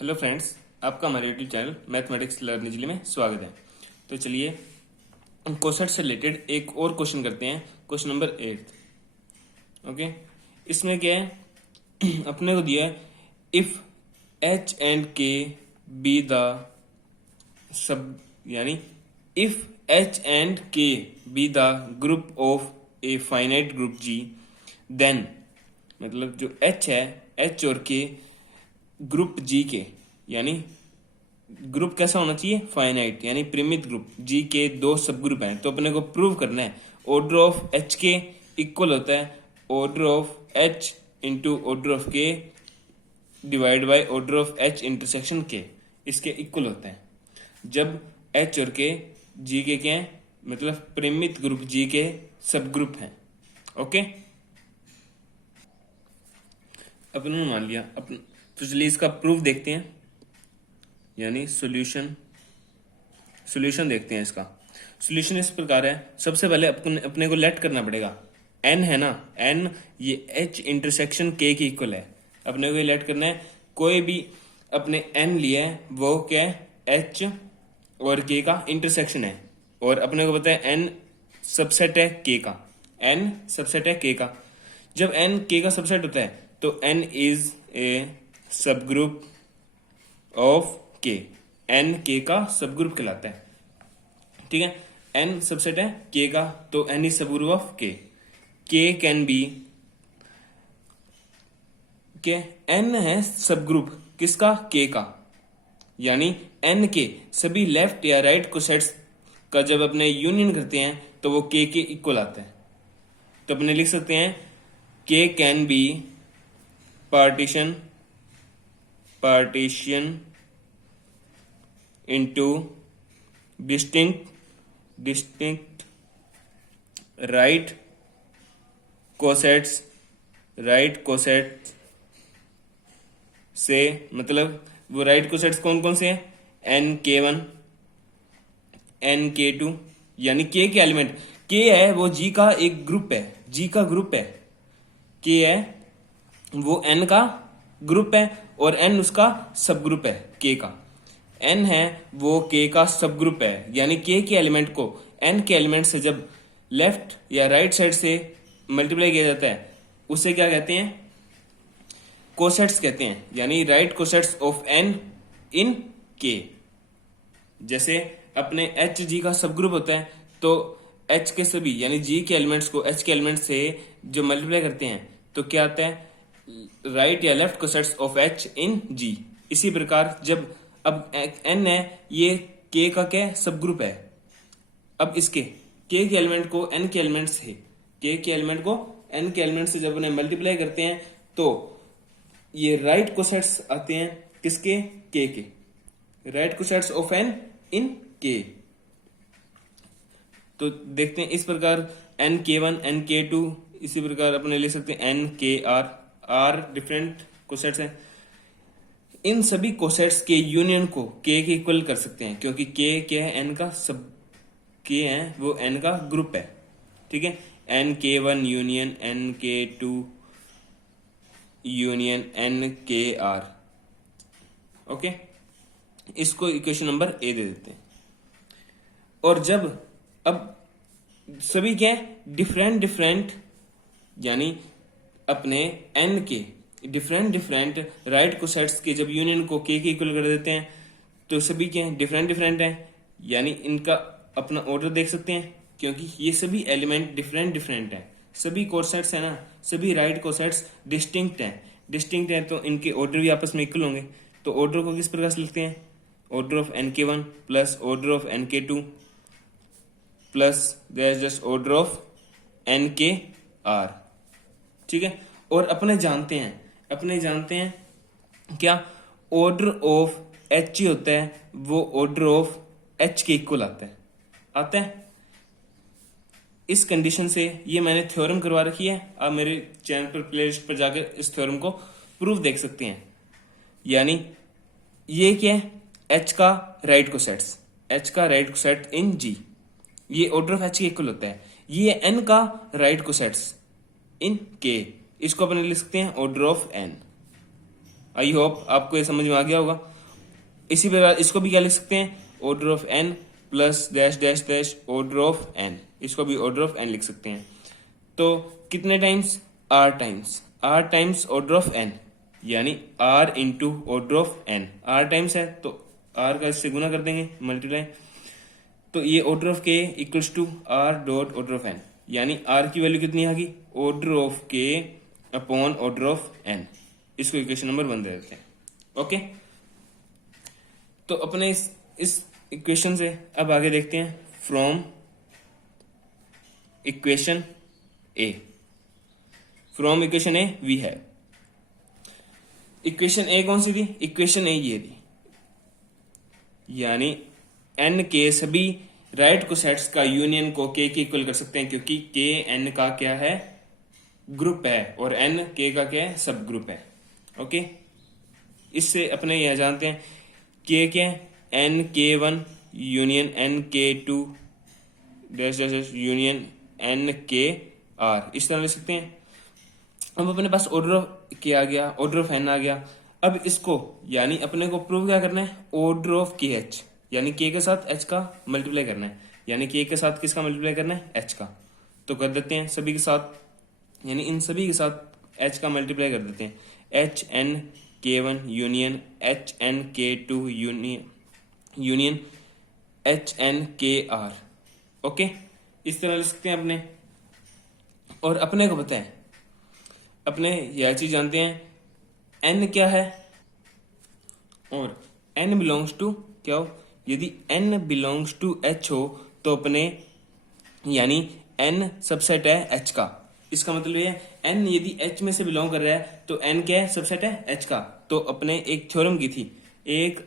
Hello friends, आपका हमारे YouTube channel mathematics learning में स्वागत है। तो चलिए कोसेट से रिलेटेड एक और क्वेश्चन करते हैं। Question number 8। ओके, इसमें क्या है, अपने को दिया है if H and K be the sub, यानी if H and K be the group of a finite group G, then मतलब जो एच है, एच और के ग्रुप जी के, यानी ग्रुप कैसा होना चाहिए, फाइनाइट यानी परिमित ग्रुप जी के दो सब ग्रुप हैं। तो अपने को प्रूव करना है order of H K equal होता है order of H into order of K divide by order of H intersection K, इसके इक्वल होते हैं जब एच और के जी के क्या हैं, मतलब परिमित ग्रुप जी के सब ग्रुप हैं। ओके, अपने मान लिया अपन। तो चलिए इसका प्रूफ देखते हैं, यानी सॉल्यूशन देखते हैं। इसका सॉल्यूशन इस प्रकार है। सबसे पहले अपने को लेट करना पड़ेगा, n है ना, n ये h इंटरसेक्शन k के इक्वल है। अपने को ये लेट करना है, कोई भी अपने n लिया है वो क्या है, h और k का इंटरसेक्शन है, और अपने को पता है n सबसेट है k का, n सबसेट है k का। जब n k का सबसेट होता है तो n इज ए सब group of k, n k का सब ग्रुप कहलाता है। ठीक है, n सबसेट है k का, तो n इज सब group of k। k can be के, n है सब ग्रुप किसका, k का, यानी n के सभी लेफ्ट या राइट कोसेट्स का जब अपने यूनियन करते हैं तो वो k के इक्वल आता है। तो अपने लिख सकते हैं k can be partition into distinct right cosets से, मतलब वो राइट कोसेट्स कौन कौन से हैं, nk1 nk2, यानी k के एलिमेंट, k है वो g का एक ग्रुप है, g का ग्रुप है, k है वो n का ग्रुप है और n उसका सब ग्रुप है k का। n है वो k का सब ग्रुप है, यानी k के एलिमेंट को n के एलिमेंट से जब लेफ्ट या राइट साइड से मल्टीप्लाई किया जाता है उसे क्या कहते हैं, कोसेट्स कहते हैं, यानी right cosets of n in k। जैसे अपने h g का सब ग्रुप होता है तो h के सभी यानी g के एलिमेंट्स को h के एलिमेंट से जो मल्टीप्लाई करते हैं तो क्या आता है, राइट या left cosets of h in g। इसी प्रकार जब अब n है ये k का क्या सब ग्रुप है, अब इसके k के एलिमेंट को n के एलिमेंट से, k के एलिमेंट को n के एलिमेंट से जब उन्हें मल्टीप्लाई करते हैं तो ये राइट कोसेट्स आते हैं किसके, k के, right cosets of n in k। तो देखते हैं इस प्रकार nk1 nk2, इसी प्रकार अपने ले सकते हैं nkr, r डिफरेंट कोसेट्स हैं। इन सभी कोसेट्स के यूनियन को k के इक्वल कर सकते हैं, क्योंकि k क्या है, n का सब, k है वो n का ग्रुप है। ठीक है, nk1 union nk2 union nkr। Okay, इसको इक्वेशन नंबर ए दे देते हैं। और जब अब सभी क्या है, डिफरेंट यानी अपने n के डिफरेंट राइट कोसेट्स के जब यूनियन को k के इक्वल कर देते हैं तो सभी क्या है, डिफरेंट है, यानी इनका अपना ऑर्डर देख सकते हैं, क्योंकि ये सभी एलिमेंट डिफरेंट है, सभी कोसेट्स है ना, सभी राइट कोसेट्स डिस्टिंक्ट है तो इनके ऑर्डर भी आपस में इक्वल होंगे। तो ऑर्डर को किस प्रकार से लिखते हैं, order of nk1 plus order of nk2 plus there is just order of nkr। ठीक है, और अपने जानते हैं क्या, ऑर्डर ऑफ h होता है वो ऑर्डर ऑफ h के इक्वल आता है। इस कंडीशन से ये मैंने थ्योरम करवा रखी है, आप मेरे चैनल पर प्लेलिस्ट पर जाकर इस थ्योरम को प्रूफ देख सकते हैं। यानी ये क्या है, h का राइट कोसेट इन g, ये ऑर्डर ऑफ h के इक्वल होता है। ये n का राइट कोसेट्स इन k, इसको अपन लिख सकते हैं order of n। I hope आपको ये समझ में आ गया होगा। इसी प्रकार इसको भी क्या लिख सकते हैं, order of N plus dash dash dash order of N, इसको भी ऑर्डर ऑफ एन लिख सकते हैं। तो कितने times, R times order of N, यानी R into order of N, R times है तो आर का इससे गुना कर देंगे, मल्टीप्लाई। तो ये order of K equals to R dot order of N, यानी आर की वैल्यू कितनी आ गई, order of K upon order of N. इसको इक्वेशन नंबर 1 दे देते हैं। ओके, तो अपने इस इक्वेशन से अब आगे देखते हैं from equation A. From equation A V है, इक्वेशन ए कौन सी थी, इक्वेशन ए ये थी, यानी एन के सभी राइट कोसेट्स का यूनियन को के इक्वल कर सकते हैं, क्योंकि के एन का क्या है, ग्रुप है, और एन के का क्या है, सब ग्रुप है। ओके, इससे अपने यह जानते हैं के क्या है, एन के 1 union N K 2 dash dash dash union N K R, इस तरह ले सकते हैं। अब अपने पास ऑर्डर ऑफ के आ गया, ऑर्डर ऑफ एन आ गया। अब इसको यानी अपने को प्रूव क्या करना है, ऑर्डर ऑफ के एच, यानी के के साथ एच का मल्टीप्लाई करना है, यानी के के साथ किसका मल्टीप्लाई करना है, एच का। तो कर देते हैं सभी के साथ, यानी इन सभी के साथ एच का मल्टीप्लाई कर देते हैं, एच एन के 1 union H N K 2 union H N K R. Okay, इस तरह लिख सकते हैं अपने। और अपने को पता है, अपने यह चीज जानते हैं एन क्या है, और एन बिलोंग्स टू क्या हो, यदि एन बिलोंग्स टू एच हो तो अपने यानी एन सबसेट है एच का। इसका मतलब ये है एन यदि एच में से बिलोंग कर रहा है तो एन क्या है, सबसेट है एच का। तो अपने एक थ्योरम की थी,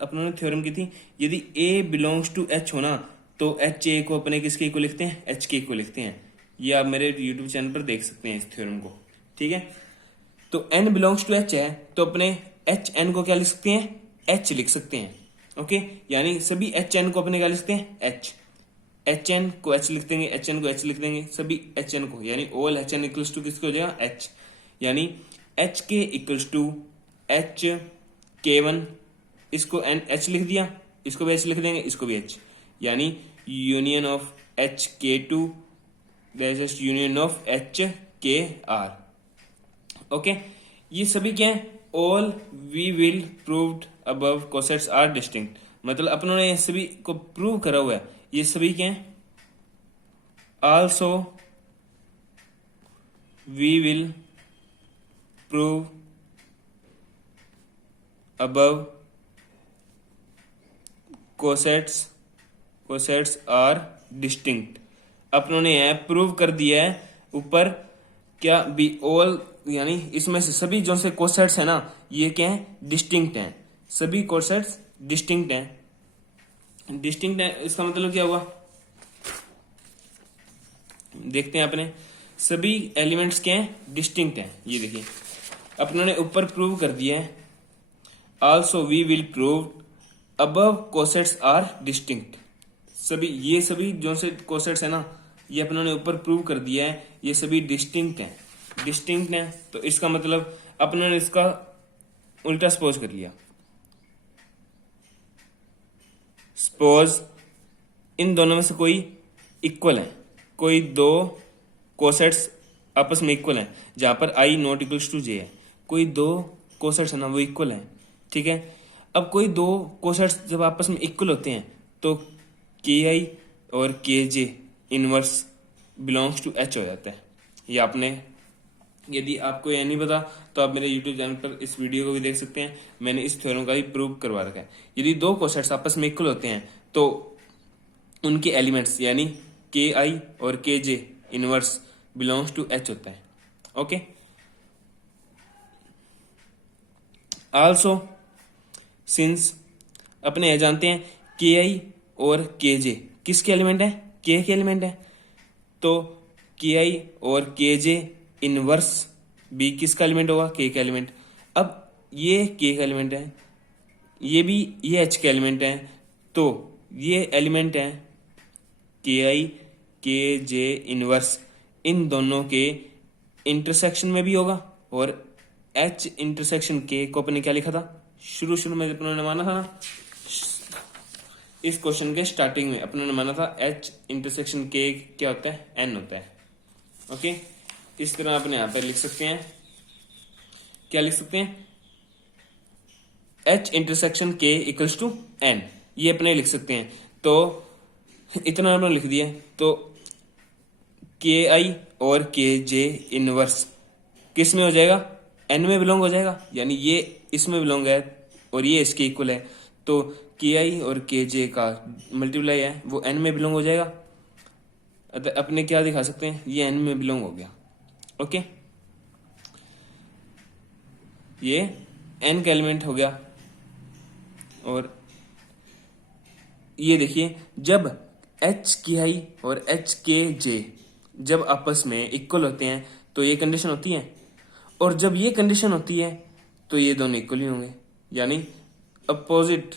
अपने थ्योरम की थी, यदि ए बिलोंग्स टू एच होना तो एच ए को अपने किसके इक्वल लिखते हैं, एच के इक्वल लिखते हैं। ये आप मेरे यूट्यूब चैनल पर देख सकते हैं इस थ्योरम को। ठीक है, तो एन बिलोंग्स टू एच है तो अपने एच एन को क्या लिख सकते हैं, एच लिख सकते हैं। ओके, यानी सभी एच एन को अपने क्या लिखते हैं, एच एन को एच लिख देंगे, एच एन को एच लिख देंगे, सभी एच एन को, यानी all H N equals to किसको हो जाएगा, एच, यानी एच के इक्वल्स टू एच के 1, इसको एन एच लिख दिया, इसको भी एच लिख देंगे, इसको भी एच, यानी union of H K 2 that union of H K R. Okay, ये सभी क्या है, all we will proved above cosets are distinct, मतलब अपनों ने सभी को प्रूव करा हुआ है, ये सभी क्या है, also we will prove above cosets are distinct. अपनों ने यह प्रूव कर दिया है ऊपर क्या, बी ऑल, यानी इसमें से सभी जो से कोसेट्स है ना, ये क्या है, डिस्टिंक्ट हैं, सभी कोसेट्स डिस्टिंक्ट हैं। डिस्टिंक्ट है इसका मतलब क्या हुआ, देखते हैं अपने, सभी एलिमेंट्स क्या हैं, डिस्टिंक्ट हैं। ये देखिए अपनों ने ऊपर प्रूव कर दिया है, also we will prove above cosets are distinct. सभी ये सभी जो से कोसेट्स है ना, ये अपनों ने ऊपर प्रूव कर दिया है, ये सभी डिस्टिंक्ट हैं, डिस्टिंक्ट हैं। तो इसका मतलब अपनों ने इसका उल्टा सपोज कर लिया, सपोज इन दोनों में से कोई इक्वल है, कोई दो कोसेट्स आपस में इक्वल हैं, जहां पर आई नॉट इक्वल्स टू जे है, कोई दो कोसेट्स है ना वो इक्वल है। ठीक है, अब कोई दो कोसेट्स जब आपस में इक्वल होते हैं तो के आई और के जे इनवर्स बिलोंग्स टू एच हो जाता है। ये आपने, यदि आपको यह नहीं पता तो आप मेरे YouTube चैनल पर इस वीडियो को भी देख सकते हैं, मैंने इस थ्योरम का भी प्रूव करवा रखा है। यदि दो कोसेट्स आपस में इक्वल होते हैं तो उनके एलिमेंट्स यानी के आई और के जे इनवर्स बिलोंग्स टू एच होता है। ओके, आल्सो सिंस अपने यह जानते हैं के आई और के जे किसके एलिमेंट है, के एलिमेंट है, तो के आई और के जे इनवर्स भी किसका एलिमेंट होगा, के का एलिमेंट। अब ये के का एलिमेंट है, ये एच के एलिमेंट है, तो ये एलिमेंट है के आई के जे इनवर्स, इन दोनों के इंटरसेक्शन में भी होगा और H इंटरसेक्शन K को अपने क्या लिखा था, शुरू में अपने ने माना था ना, इस क्वेश्चन के स्टार्टिंग में अपने ने माना था H इंटरसेक्शन K क्या होता है, N होता है। ओके, इस तरह अपने यहां पर लिख सकते हैं, क्या लिख सकते हैं, H intersection K equals to N, ये अपने लिख सकते हैं। तो इतना हमने लिख दिया, तो KI और KJ इनवर्स किस में हो जाएगा, N में बिलोंग हो जाएगा, यानी ये इसमें बिलोंग है और ये इसके इक्वल है, तो KI और KJ का मल्टीप्लाई है वो N में बिलोंग हो जाएगा। अतः अपने क्या दिखा सकते हैं, ये N में बिलोंग हो गया। ओके, ये N का एलिमेंट हो गया। और ये देखिए, जब HKI और HKJ जब आपस में इक्वल होते हैं तो ये कंडीशन होती है, और जब ये कंडीशन होती है तो ये दोनों इक्वल ही होंगे, यानी opposite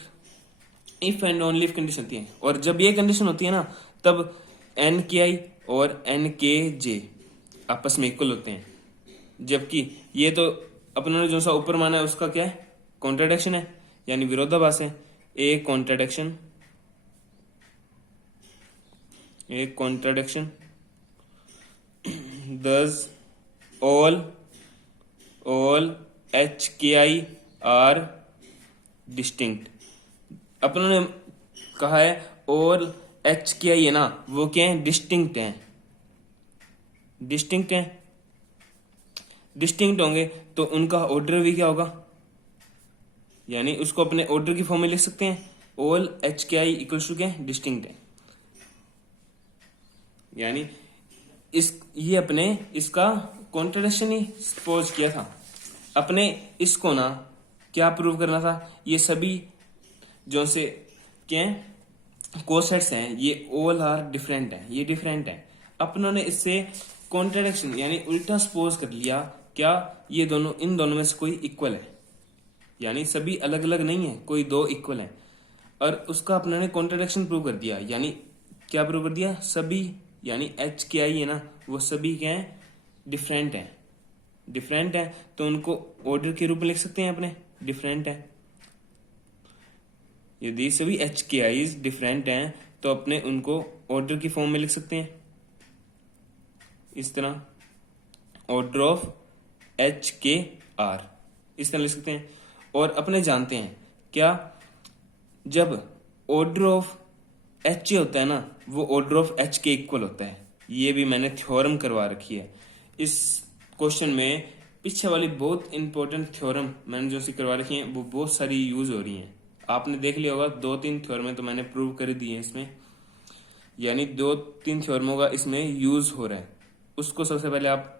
if and only if condition होती है। और जब ये कंडीशन होती है ना, तब NKI और NKJ आपस में इक्वल होते हैं, जबकि ये तो अपने ने जो सा ऊपर माना है उसका क्या है, कॉन्ट्राडिक्शन है, यानी विरोधाभास है। एक contradiction thus all HKI are distinct। अपनों ने कहा है all HKI है ना, वो क्या है, डिस्टिंक्ट होंगे, तो उनका ऑर्डर भी क्या होगा, यानी उसको अपने ऑर्डर की फॉर्म में लिख सकते हैं, ऑल HKI इक्वल्स टू क्या है, डिस्टिंक्ट है। यानी ये अपने इसका कॉन्ट्रडिक्शन ही सपोज किया था, अपने इसको ना क्या प्रूव करना था, ये सभी जो से क्या कोसेट्स हैं ये ऑल आर डिफरेंट है, ये डिफरेंट है। अपनों ने इससे कॉन्ट्रडिक्शन यानी उल्टा सपोज कर लिया, क्या ये दोनों इन दोनों में से कोई इक्वल है, यानी सभी अलग अलग नहीं है, कोई दो इक्वल है, और उसका अपनों ने कॉन्ट्रडिक्शन प्रूव कर दिया। यानी क्या प्रूव कर दिया, सभी यानी HKI है ना, वो सभी क्या है, डिफरेंट है, तो उनको ऑर्डर के रूप में लिख सकते हैं अपने, डिफरेंट है। यदि सभी HKI डिफरेंट हैं तो अपने उनको ऑर्डर की फॉर्म में लिख सकते हैं, इस तरह ऑर्डर ऑफ HKR इस तरह लिख सकते हैं। और अपने जानते हैं क्या, जब ऑर्डर ऑफ H होता है ना, वो ऑर्डर ऑफ H के इक्वल होता है। ये भी मैंने थ्योरम करवा रखी है इस क्वेश्चन में, पीछे वाली बहुत इंपॉर्टेंट थ्योरम मैंने जो सी करवा रखी है वो बहुत सारी यूज हो रही हैं। आपने देख लिया होगा, 2-3 थ्योरम तो मैंने प्रूव कर दिए इसमें, यानी 2-3 थ्योरमों का इसमें यूज हो रहा है। उसको सबसे पहले आप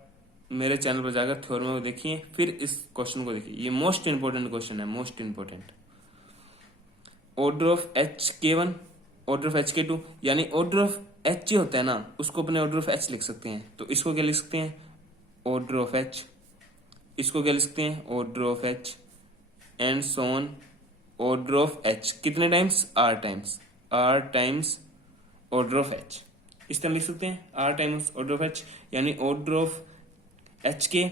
मेरे चैनल पर जाकर थ्योरम को देखिए, फिर इस क्वेश्चन को देखिए। ये मोस्ट इंपोर्टेंट क्वेश्चन है, most important. Order of HK1 order of HK2, यानी ऑर्डर ऑफ H होता है ना, उसको अपने ऑर्डर ऑफ H लिख सकते हैं, तो इसको क्या लिख सकते हैं, ऑर्डर ऑफ H, इसको क्या लिख सकते हैं, order of H, and so on order of H कितने times, R times order of H, इस तरह लिख सकते हैं, R times order of H, यानी order of HK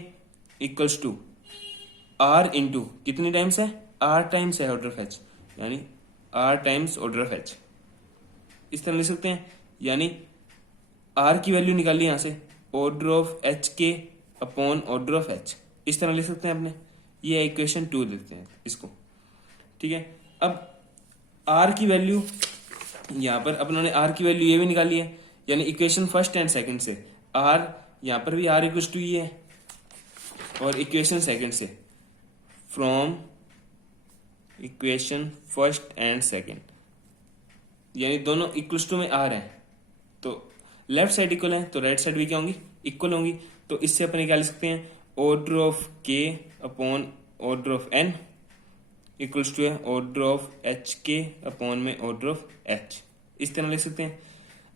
equals to R into कितनी टाइम्स है, R टाइम्स है ऑर्डर ऑफ H, यानी R times order of H, इस तरह लिख सकते हैं। यानी R की वैल्यू निकाली यहां से, order of HK upon order of H, इस तरह लिख सकते हैं अपने। ये इक्वेशन 2 देते हैं इसको, ठीक है। अब R की वैल्यू यहां पर अपनों ने R की वैल्यू ये भी निकाली है, यानी इक्वेशन फर्स्ट एंड सेकंड से R यहां पर भी R इक्वल्स टू ये है, और इक्वेशन सेकंड से from equation first and second, यानी दोनों इक्वल्स टू में R है, तो लेफ्ट साइड इक्वल है तो राइट साइड भी क्या होंगी, इक्वल होंगी। तो इससे अपने क्या लिख सकते हैं, order of K upon order of N equals to है ऑर्डर ऑफ HK अपॉन में ऑर्डर ऑफ H, इस तरह लिख सकते हैं।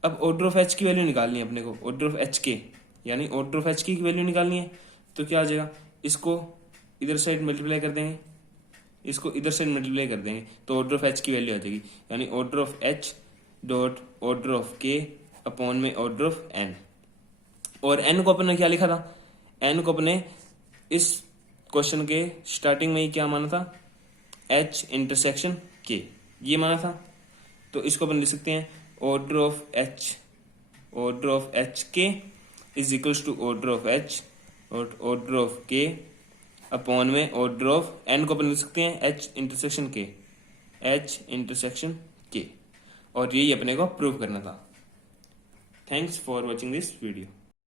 अब ऑर्डर ऑफ H की वैल्यू निकालनी है अपने को, ऑर्डर ऑफ HK यानी ऑर्डर ऑफ HK की वैल्यू निकालनी है, तो क्या आ जाएगा, इसको इधर साइड मल्टीप्लाई कर देंगे, इसको इधर साइड मल्टीप्लाई कर देंगे, तो ऑर्डर ऑफ H की वैल्यू आ जाएगी, यानी order of H dot order of K upon में ऑर्डर ऑफ N। और N को अपने क्या लिखा था, N को अपने इस क्वेश्चन के स्टार्टिंग में ही क्या माना था, H इंटरसेक्शन K, ये माना था। तो इसको अपन लिख सकते हैं order of H K is equals to order of H और ऑर्डर ऑफ K अपॉन में ऑर्डर ऑफ N को अपन लिख सकते हैं H इंटरसेक्शन K, और यही अपने को प्रूव करना था। Thanks for watching this video.